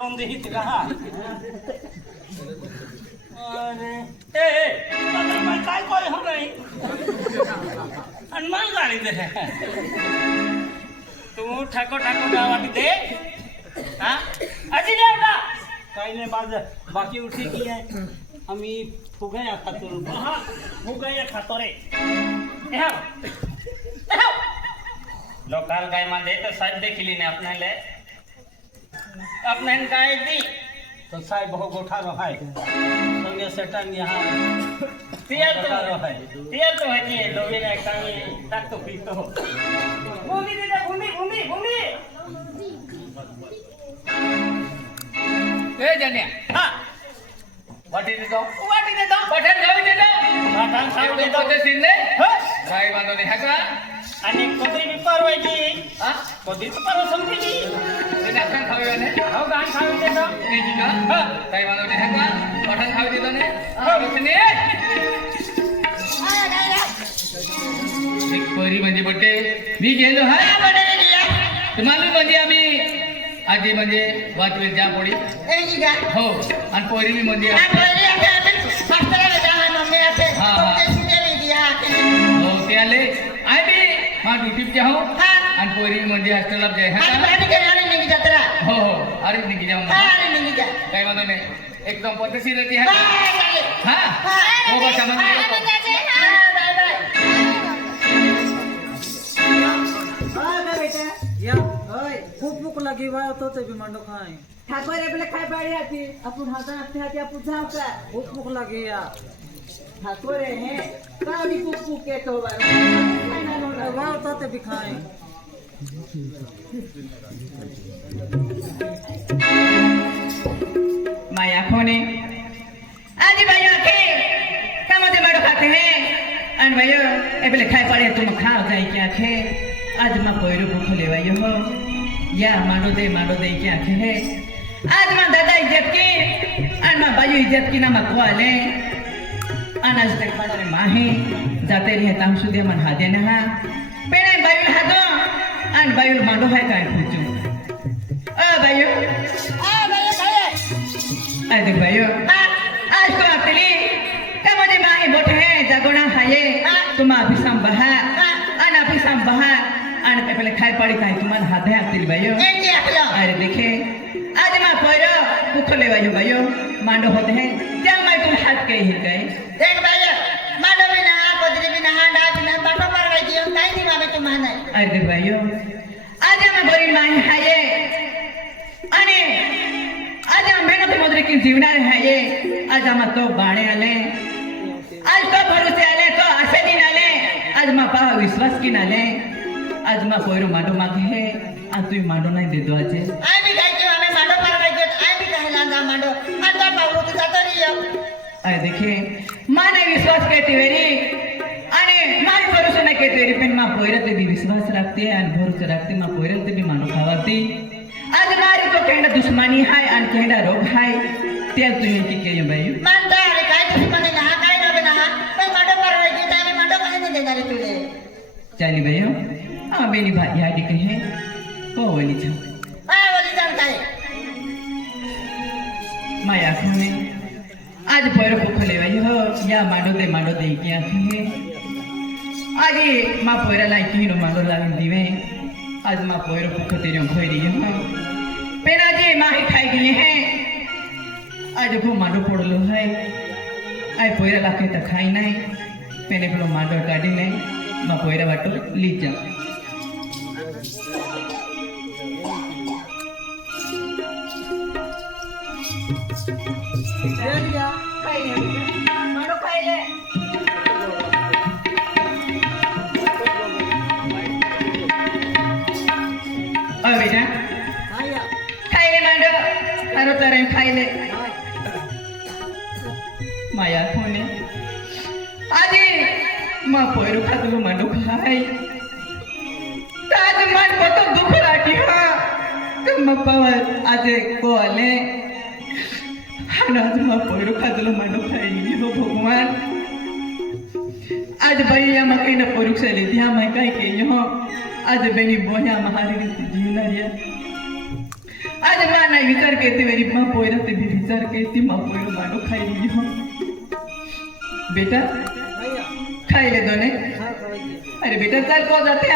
देहित रहा अरे ए ए मैं काय कोई हो नहीं हनुमान गाड़ी दे तू ठाको ठाको गावाटी दे हा अजी काही नाही माझ बाकी उठी की आहे आम्ही फुगया खातो हा फुगया खातो रे हा हा लोकाल काय मध्ये तर साहेब देखील नाही आपल्याला अपने गाय दी तो साहेब हो गोठा रहाय संगे सेटन यहाँ पियर तो है। पियर तो है जी लोगे ना कांगे तक तो पी तो भूमि दे दे भूमि भूमि भूमि। ए जान्या। हाँ। वाटी दे दो। पठाण गावी देतो बाटान साहेब दे एवढे दो। पोते सिंधे हाँ। गाई। बांधवणे हा। का आणि कधी बी परवायची नाकान खावे हो। दे जी का हा। ने. एक पोरी म्हणजे बड्डे मी गेलो हा। तुम्हाला म्हणजे आम्ही आजी म्हणजे वाचवेल जा पोळी हो। आणि पोरी बी म्हणजे हो ते आले आय मा ड्युटीत जाऊ आणि पोरी म्हणजे हॉस्टेलला जाय हा का? हो हो अरे निघी जाऊ काय म्हणतो नाही एकदम पद्धतशीर येते हा? हा हो? आम्हाला या. होय खूप भूक लगी बा तो ते भी मंडो खाई ठाकुर आपले काय पाडी हाती. आपण हाता आपले हाती आपण जाऊ का? खूप भूक लगी या. ठाकुर हे कावडी कुक कुक येतो बार. वाव तो ते भी माया खोने। आजी भाइयों के कामते बड़ो खाते हैं। अन भाइयों, ए पहले खाए पड़े, तुम खाओ जाए क्या खे आज माँ कोयरो भूख ले भाइयों हो। या मानो दे मानो दे क्या खे है? आज माँ दादा इज़्ज़त की अन माँ भाइयों इज़्ज़त की ना माँ कुआले। अनाज तक पड़ो रे माहे जाते रहे ताम सुधे मन हादे ना। हा पेने भाइयों हादो अन भाइयों मांडो है काय पूछू ओ भाइयों अरे भाइयों आज तो आपली कमोदे माही बोटे है जगोना खाये तुम अभिसम बहा अन अभिसम बहा अन पे पहले खाई पड़ी खाई तुम हाथ है आपली भाइयों। अरे देखे। आज माँ पोरो भूख ले भाइयों भाइयों। मांडो होते हैं। जब मैं तुम हाथ के ही गए। अरे देख भाइयों आज हम बरी माही हाये अने आज हम मेहनत मजरे की जीवना हाये आज हम तो बाणे आले। आज तो भरोसे आले तो आशे दिन आले आज मा पा विश्वास की नाले। आज मा कोयरो माडो मागे है। आज तू माडो नहीं दे दो आज। आई भी कहियो हमें माडो पर रह गयो आई भी कहला ना माडो। आ तो बाबू नाही देतो आजे अरे देखे माने विश्वास मारी भरोसा नाही करते वेरी पण मा पोयरते बी विश्वास राखते आणि भरोसा राखते मा पोयरते बी मानो खावाते आज मारी तो केंडा दुश्मनी हाय आणि केंडा रोग हाय। ते तुम्ही की केयो बाई चाली बाई हा बेनी भाई आडी कहे हो वली छा माया खाने आज पोयर पोखले भाई हो या माडो दे माडो दे क्या कहे? ये मा पोयरा लाई की नो माडो लाविन दिवे आज मा पोयर पोख तेरे खोई रही हो पेना जे मा ही खाई गए हैं आज वो माडो पड़लो है आई पोयरा लाके त खाई नहीं पेने पेलो माडो काढी नहीं मा पोयरा बाटो ली जा माया खोने आजी मा पोयरो खातलो मांडो खाय ताज मन बतो दुख लाटी हा तुम पावर आजे को आले आज मा पोयरो खातलो मांडो खाई हो भगवान आज भाई या मकई न पोरुक से ले दिया मैं कह के यो आज बेनी बोया महारी जीवना आज मा नाही विचार करते मेरी मा पोयरा ते भी विचार करते मा पोयरा मांडो खाई ली हो बेटा भैया खाई ले दोने हाँ खाइए अरे बेटा चल को जाते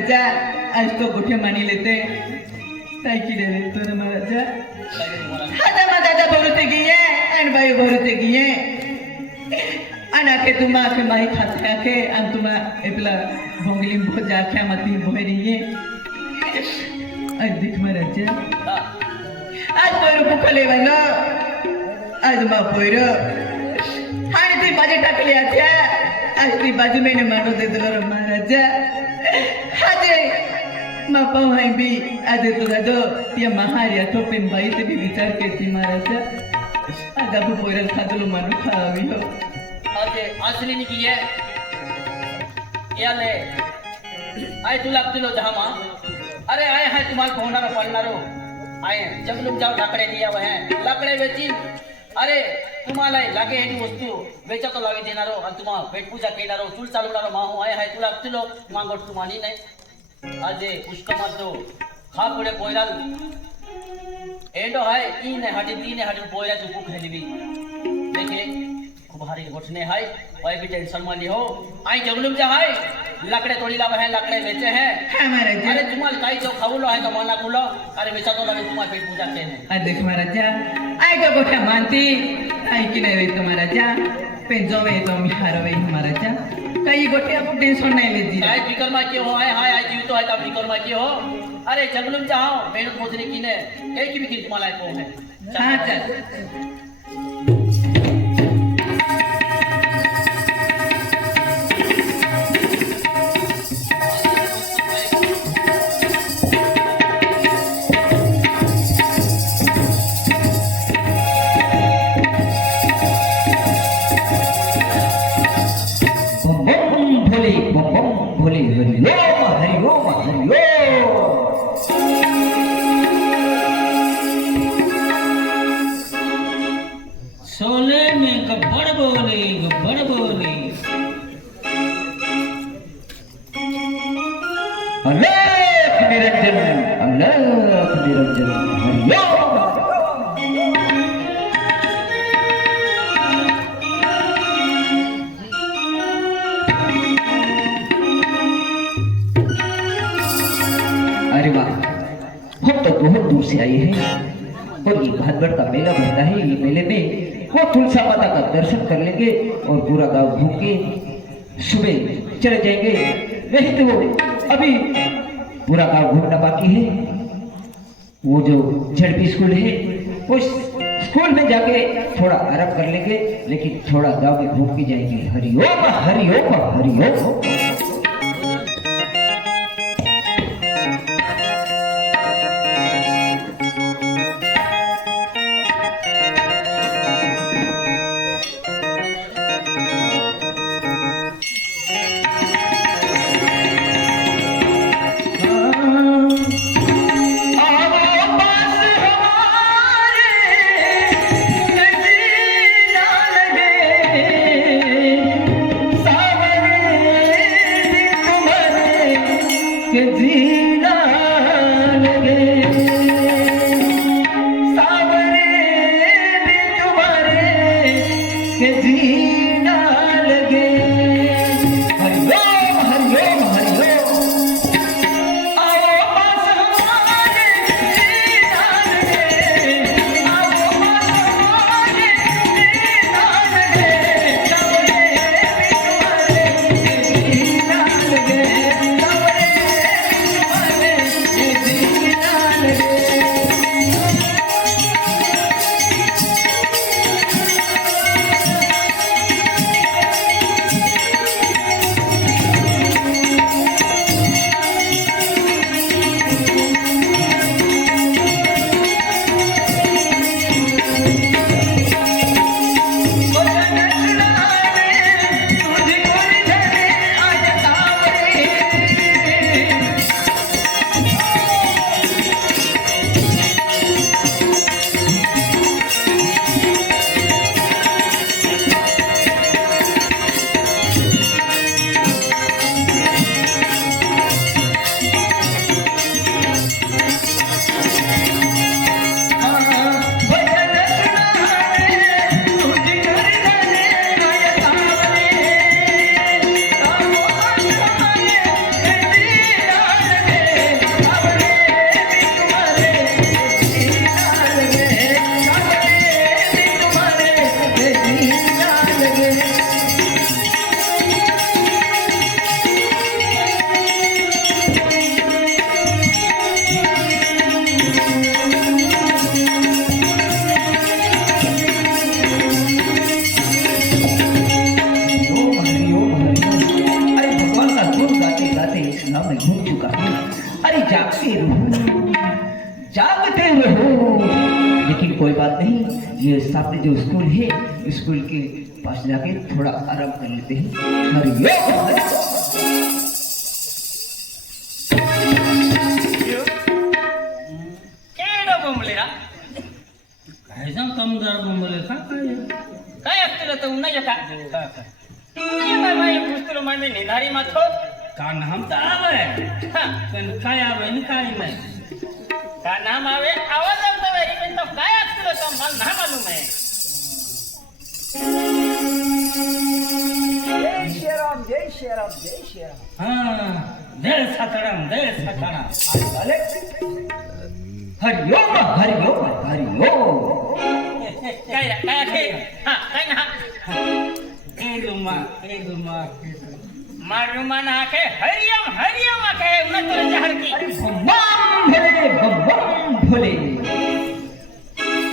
महाराज आज तो गोठे मानी लेते। काय की रे तो ना महाराज आता मा दादा भरते गिये आणि बाई भरते गिये आणि आखे तुम्हा आखे माही खाते आखे आणि तुम्हा एपला भोंगली भोज आख्या माती भोयरी ये आज देख महाराज आज पोयरो भुकले भन आज मा पोयरो आणि ती माझे टाकली आत्या आज ती बाजू मेने मांडो दे दिलो रे महाराजा आजे मा पाऊ हाय बी आज तुझा दो त्या महारिया तो पेन बाई ते बी विचार करती महाराजा आज आपण पोयरा खादलो मानू खावी हो આજે આસલી ની કી હે યાલે આય તું લાગતીલો જહામાં અરે આય હાય तुम्हाला पोहणारो पडणारो आय जंगलूक जाऊ लाकडे दिया वहे लाकडे वेची अरे तुम्हाला लागे हेटी वस्तू वेचातो लावी देणारो आणि तुम्हा पेटपूजा केणारो चूल चालवणारो माहू आय हाय तू लागतीलो मागोट तू मानी नाही आजे पुष्क मारतो खा पुढे पोयराल एंडो हाय ई ने हाटी ती ने हाटी पोयरा तू कुक हेलिबी देखे खूप भारी घोटणे हाय वाय बी टेंशन मध्ये हो आई जंगलूम जा हाय लाकडे तोडी लावा है लाकडे वेचे है। हा महाराजा अरे तुम्हाला काही जो खावलो आहे तो मला कुलो अरे वेचातो लागे तुम्हाला पेट पूजा केने आज देख महाराजा आय का गोठ्या मानती। आई की नाही वेत महाराजा पेन जो वे तो मी हारवे महाराजा काही गोठे आपण टेन्शन नाही लेती। काय फिकर मा के हो हाय हाय हाय जीव तो है तब फिकर मा के हो। अरे जंगलूम जा हो मेहनत मोजने की ने। एक भी किन तुम्हाला को है। हा चल। ભૂલી ભૂલીને सुबह चले जाएँगे। नहीं तो अभी पूरा गाँव घूमना बाकी है। वो जो झड़पी स्कूल है उस स्कूल में जाके थोड़ा आराम कर लेंगे, लेकिन थोड़ा गाँव में घूम के जाएँगे। हरिओम हरिओम हरिओम। पास जाके थोड़ा आराम कर लेते हैं। हरिओम। केडो बोंबलेरा कायचा कमदार बोंबले का काय काय असतील तर उन्हा येता काय बाई पुस्तलो मामे निधारी माथो। का नाम तर आवे? हा। पण काय आवे आणि काय नाही का नाम आवे? आवाज़ आवता वेरी पण तो काय असतील तो मला ना मालूम है। श्रीराम जय जय श्रीराम हा दे साताराम दे साताराम अरे हरिओम हरिओम हरिओम. काय काय हा काय ना? ए गुमा ए गुमा मारू माना आखे हरियम हरियम आखे उन्हा तो जहर की. बम भोले बम भोले.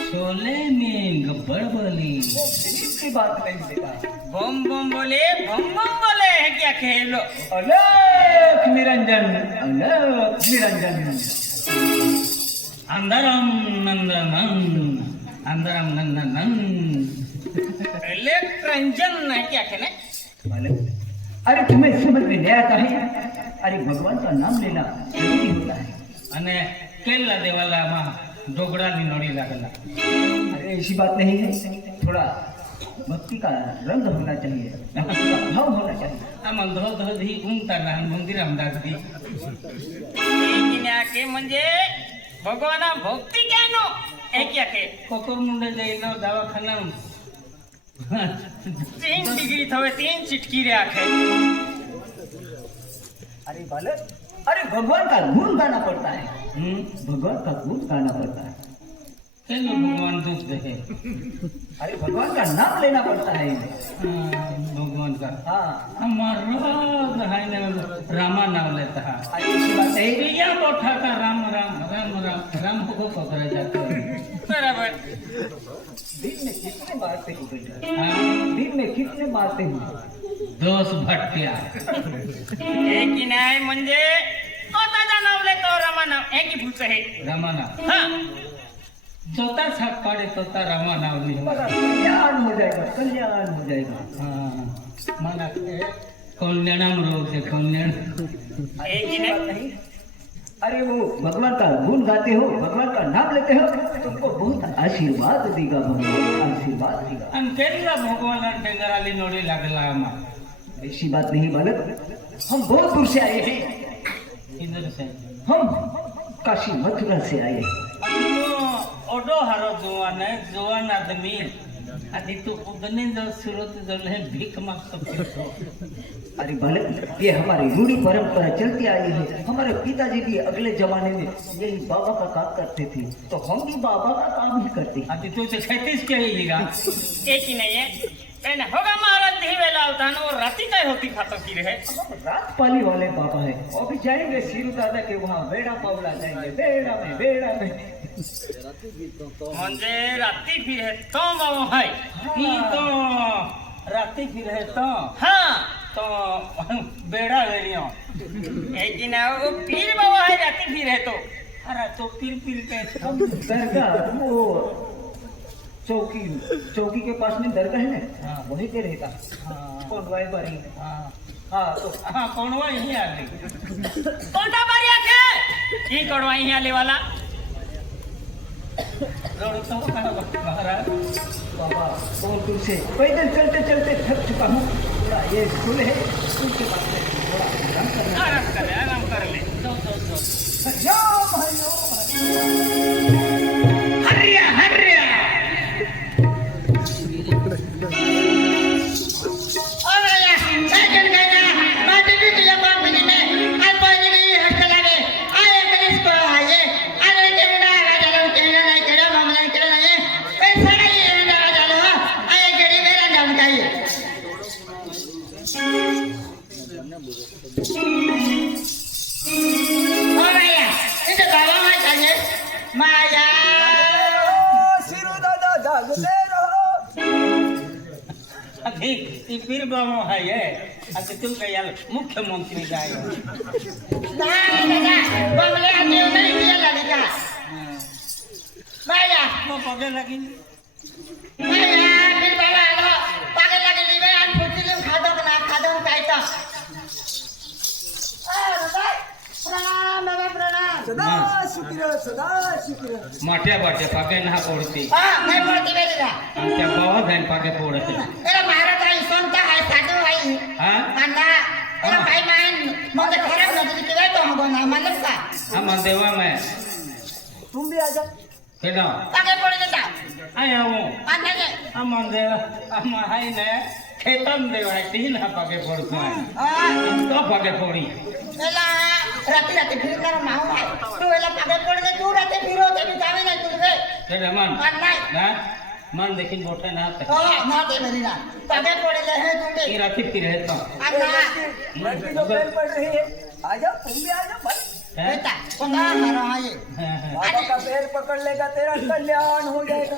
शोले में गब्बर बोली इसकी बात नहीं देखा बम बम बोले बम बम बोले है क्या खेलो अलग निरंजन अलग निरंजन अंधाराम नंदनन अंधाराम नंदनन इलेक्ट्रंजन है क्या खेने अरे तुम्हें समझ में नहीं आता है अरे भगवान का नाम लेना जरूरी होता है અને કેલા દેવાલામાં ઢોકળાની નળી લાગેલા अरे ऐसी बात नहीं है थोड़ा भक्ति का रंग होना चाहिए भक्ति का भाव होना चाहिए આમાં ધો ધો ધી ઘૂમતા ના મંદિર અમદાવાદ लेकिन आके म्हणजे भगवाना भक्ती क्या नो है क्या के કોકોર મુંડે જઈને દવાખાના तीन डिग्री थवे तीन चिटकी रे आखे अरे बालक अरे भगवान का गुण गाना पड़ता है હમ भगवान का गुण गाना पड़ता भगवान दुख अरे भगवान का नाम लेना पड़ता है। हाँ, भगवान का। हाँ। हमारा रामा नाम लेता है। बैठा का राम राम राम राम राम को पकड़े जाते हैं। बराबर। दिन में कितने बातें हुई हाँ। दिन में कितने बातें हुई दोष भट्टिया। एक ही न्याय म्हणजे स्वतःचा नाव लेतो एक ही भूत रामा नाम। हाँ। जोता छाप पाड़े तोता रामा नाम नहीं कल्याण हो जाएगा कल्याण हो जाएगा। हाँ, माना के कल्याणम रोग से कल्याण। है की बात नाही नहीं अरे वो भगवान का गुण गाते हो भगवान का नाम लेते हो तुमको बहुत आशीर्वाद देगा भगवान आशीर्वाद देगा। आणि केला भगवान टेंगराली नोडी लागला आम्हा ऐसी बात नहीं बालक हम बहुत दूर से आए हैं। इधर से? हम काशी मथुरा से आए हैं। है है फिरतो. अरे भले ये हमारी रूढ़ी परंपरा चलती आई है. हमारे पिताजी भी अगले जमाने में यही बाबा का काम करते थे तो हम भी बाबा का काम ही करते। हैं आधी तू ते खेतीच केलीगा है की नाही आहे काय नाही होगा महाराज धी वेला होता ना और राती काय होती खातो की रे हम राजपाली वाले बाबा है। अभी जाएँगे सीरू दादा के वहाँ बेड़ा पावला जाएँगे बेड़ा में बेड़ा में। म्हणजे राती फिर है तो बाबा है तो राती फिर है तो। हाँ। तो बेड़ा वेरियो है की नाही वो पीर बाबा है राती फिर है तो। अरे तो के हम दरगाह वो चौकी चौकी के पास में दरगाह है ना? हाँ। वहीं पे रहता। हाँ। कौन वाई बारी। हाँ। हाँ तो हाँ कौनवा यही आ गई बारी आखे ही कडवा ही आले वाला रोड तो महाराज बाबा बहुत दूर से पैदल चलते चलते थक चुका हूँ थोड़ा ये स्कूल है। स्कूल के पास थोड़ा आराम कर ले आराम कर ले जाओ जाओ दादा जागते रहो अभी ती फिर बाबा है ये। अभी तुम का यार मुख्यमंत्री जाएगा नाही दादा बंगले आते नाही दिया ललिता माया वो पगे लगी? बाया, फिर बाया आलो. पागे लागे लिवे आणि फुटलेली खादो का ना, खादो आणि प्रणाम, बाबा, प्रणाम. सदा शुक्र सदा शुक्र माठ्या बाट्या पाके ना पडते हा, काय बोलते बे तुला? आणि त्या बाबा जाईन पाके पडते एला महाराज आहे, संत आहे, साधू आहे. हा अण्णा, एला भाई मान, मग ते खराब नज़र की वेळ तो हम बोलना, मानस का? हा मान देवा मैं तुम भी आ जा केना पागे पडे देता. आया वो अण्णा जे. हा मान देवा हा हाय ने खेतन देवा तीन हा पाके पडतो हा, तो पडी रात्री रात्री फिरणारा माहू आहे. तू एला पागे पडे दे, तू रात्री फिरवते, मी जावे नाही. केना मान मान देखील मोठे ना हात हो, ना ते ना. पागे पडले हे. ही अण्णा, लड़की जो पैर पड़ रही है आ जाओ तुम भी आ जाओ भाई बेटा, कोणता मारा आहे? बाबा का पैर पकड़ लेगा तेरा कल्याण हो जाएगा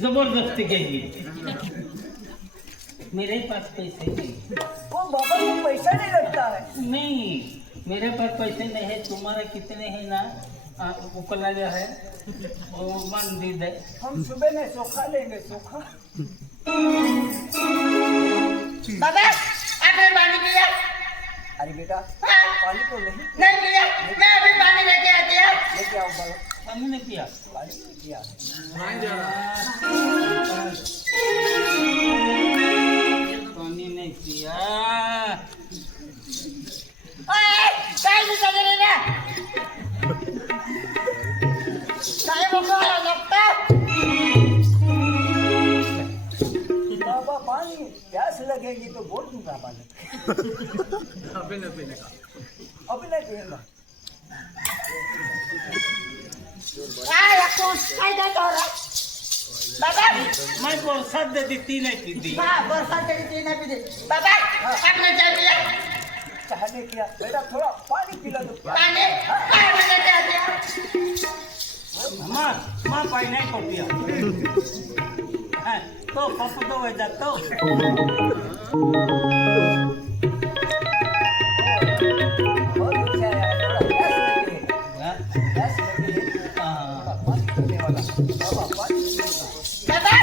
ज़बरदस्ती केली मेरे पास पैसे नहीं। वो बाबा को पैसा नहीं लगता है। नहीं मेरे पास पैसे नहीं है तुम्हारे कितने हैं ना? ऊपर लगा है। वो मान दी दे। हम सुबह में सोखा लेंगे सोखा। बाबा, आपने पानी पिया? अरे बेटा हाँ, पानी तो नहीं नहीं पिया? मैं अभी पानी लेके आती हूँ. लेके आओ बाबा। पानी नहीं पिया। पानी नहीं पिया। प्यास लगेगी तो बोल दूँगा पानी अभी नहीं पिएगा काय लागतो? काय काय करू? बाबा, मैं बरसात दे दी तीन है दीदी हाँ, बरसात तेरी तीन है पीते. बाबा, आपने चाय पिया? चाहने किया बेटा थोड़ा पानी पिला दो पानी? हाँ, मैं लेके आती हूँ. माँ माँ पानी नहीं कर दिया हाँ, तो पप्पू तो वजह तो बहुत दूर से आया है थोड़ा प्यास लगी है हाँ, प्यास लगी है हाँ। पानी पीने वाला बाबा पानी पिएगा बाबा,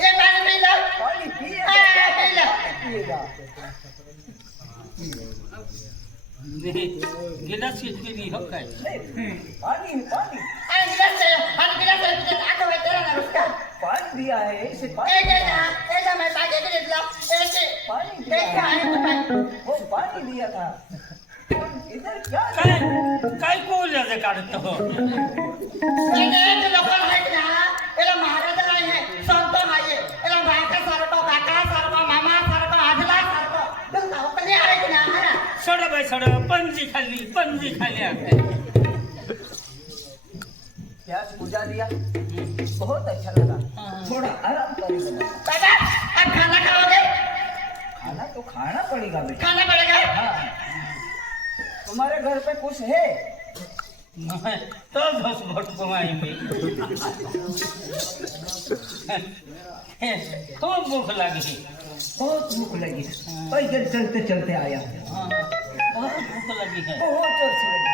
ये पानी पी लो. पानी पिएगा हाँ, पी लो. पिएगा नहीं गिलास किसके लिए हो काय नहीं पानी पानी पानी दिया है इसे ए, पानी दे ना. ए, जा, मैं पानी दे देता हूँ. ए, दे. पानी दे, दिया क्या है है तू पानी? वो पानी दिया था इधर क्या? काय काय को जाते काढतो हो म्हणजे ते लोक आहेत ना याला महाराज नाही आहे संत नाहीये याला बायका सारखं काका सारखं मामा सारखं आजला सारखं. तर नौकरी आहेत ना महाराज. सड बाय सड. पंजी खाली पंजी खाली आहे प्यास बुझा दिया। बहुत अच्छा लगा। थोड़ा आराम करेगा अब खाना खाओगे? खाना तो खाना पड़ेगा बेटा। खाना पड़ेगा? हाँ। तुम्हारे घर पे कुछ है? मैं तो बस भट कमाई में खूब भूख लगी। बहुत भूख लगी। इधर चलते चलते आया। हाँ, बहुत भूख लगी है। बहुत ज़ोर से लगी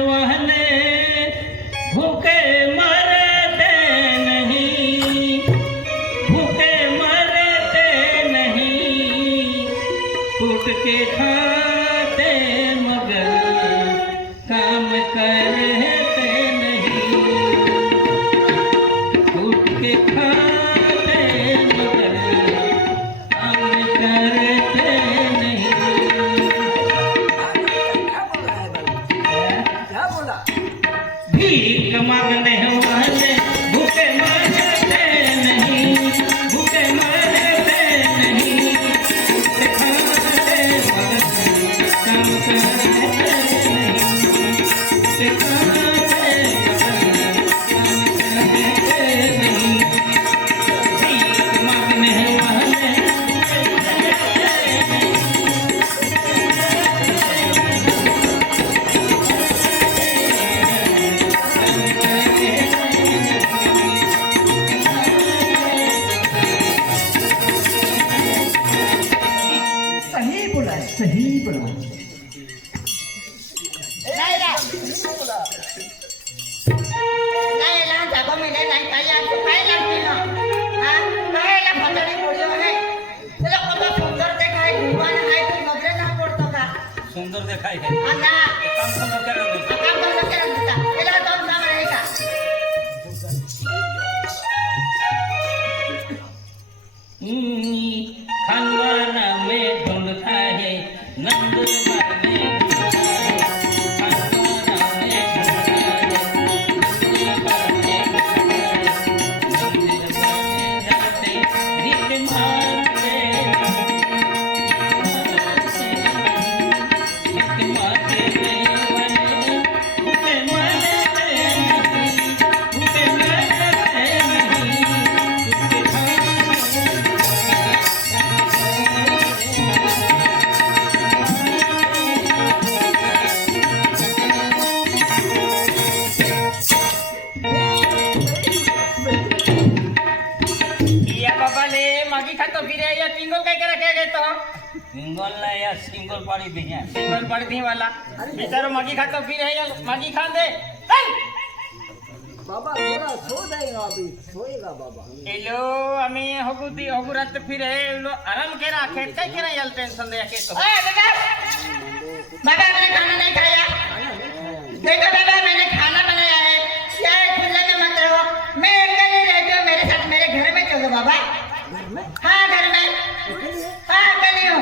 खानवा नामे धुंड थाहे नंद पड़ती वाला। बेचारो मागी खातो फिरे या मागी खान दे। बाबा थोड़ा सो जाएगा अभी सोएगा बाबा। एलो आम्ही होगु ती होगु रात फिरे एलो आराम केरा खेत काय केरा याल टेंशन दे के तो। ओए बेटा। बाबा मैंने खाना नहीं खाया। देखो बाबा मैंने खाना बनाया है। क्या है खुले मत रहो। मैं अकेले रह जाओ मेरे साथ मेरे घर में चलो बाबा। हाँ घर में। हाँ? अकेली हूँ।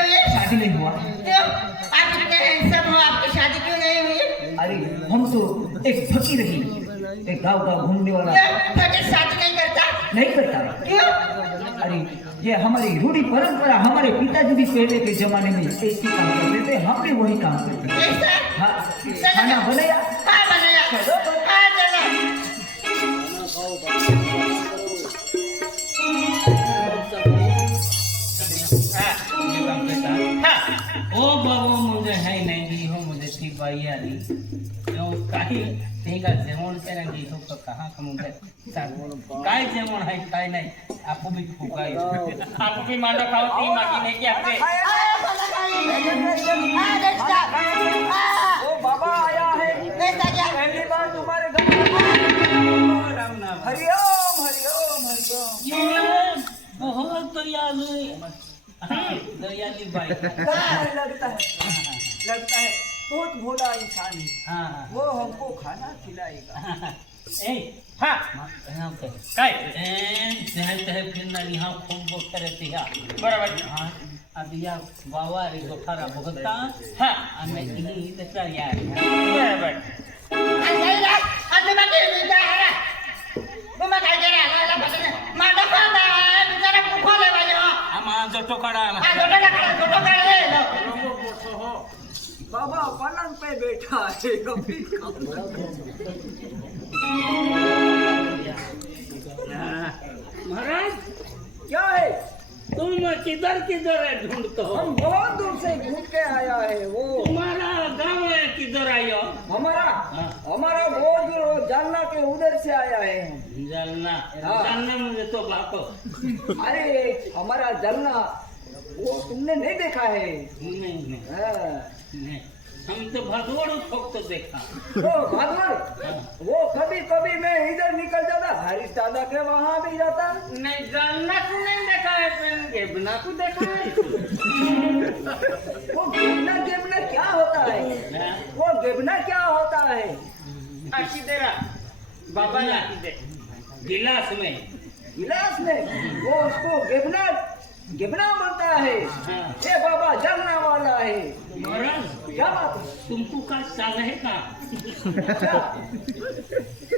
शादी नहीं हुआ। क्यों आप इतने हैंडसम हो आपकी शादी क्यों नहीं हुई? अरे हम तो एक फकीर ही एक गाँव गाँव घूमने वाला। फकीर शादी नहीं करता। नहीं करता। क्यों? अरे ये हमारी रूढ़ी परंपरा हमारे पिताजी भी पहले के जमाने में ऐसी काम करते थे हम भी वही काम करते थे। हाँ खाना बनाया। हाँ बनाया। ओ बाबा मुझे है नहीं दी हो मुझे थी बाई आली क्यों काही ठीक आहे जेवण केलं की हो का कहाँ का मुझे काय जेवण है काय नाही आपो भी फुकाई आप भी मांडो खाओ ती मागी नहीं कि हाँ हाँ हाँ ओ बाबा आया है क्या पहली बार तुम्हारे घर में राम नाम हरिओम हरिओम हरिओम बहुत दयालु हाँ, दयालु बाई लगता है लगता है बहुत भोला इंसान है हाँ वो हमको खाना खिलाएगा ए हाँ यहाँ पे काय एन जहाँ तह फिरणार यहाँ खूप गोष्ट रहते ह्या बरोबर हाँ अब या बाबा रे गोठारा बघता हाँ आम्ही ही त्याचा यार बरोबर अंदर जा अंदर मत जा रहा वो मत आ जा रहा ला पता मांडो खाना है बेचारा भूखा ले भाई हो आम्हा जो टोकाडा हाँ छोटा लगा छोटा कर ले लो बाबा पलंग पे बैठा है अभी महाराज क्या है तुम किधर किधर है ढूंढते हो हम बहुत दूर से घूम के आया है वो तुम्हारा गाँव है किधर आयो हमारा हाँ। हमारा बहुत दूर जालना के उधर से आया है हम। जलना हाँ। जलना मुझे तो बाप अरे हमारा जलना वो तुमने नहीं देखा है नहीं नहीं हाँ। नहीं हम तो भगवान फक्त देखा। वो भागवत वो कभी कभी मैं इधर निकल जाता हरीश दादा के वहाँ भी जाता। नहीं जानना को नहीं देखा है पेन गेबना को देखा है। वो गेबना गेबना क्या होता है? हाँ? वो गेबना क्या होता है? दे रहा बाबा लाकी दे गिलास में। गिलास में? वो उसको गेबना गेबना बोलता है। हाँ। ये बाबा जलना वाला है। महाराज क्या बात है? तुमको का चाल है का?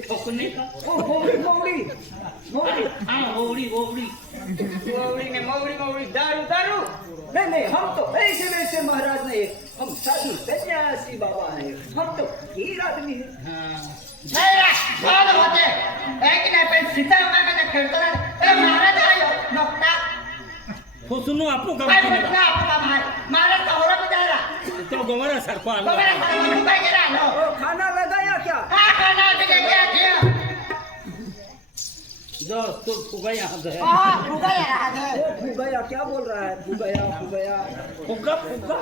ठोकने का? वो मोगड़ी मोगड़ी मोगड़ी हाँ ओवड़ी ओवड़ी मोवड़ी ने मोवड़ी मोवड़ी दारू दारू। नहीं नहीं हम तो ऐसे वैसे महाराज नहीं हम साधु सन्यासी बाबा है। हम तो हीर आदमी है। हाँ। बहुत होते एक ना पे सीता माँ का खेलता है। अरे महाराज आयो। नोकटा फुसनू आपू काय काम बोलतो आपला मार मारा तवरा बिचारा तो गवारा सारखो आलो बघा खाना काय गेला नो खाना लगाया क्या हा खाना के क्या किया जो तो फुगा यहाँ से हाँ भूखा यार फूक गया क्या बोल रहा है फूक गया फूक गया फुगा फुगा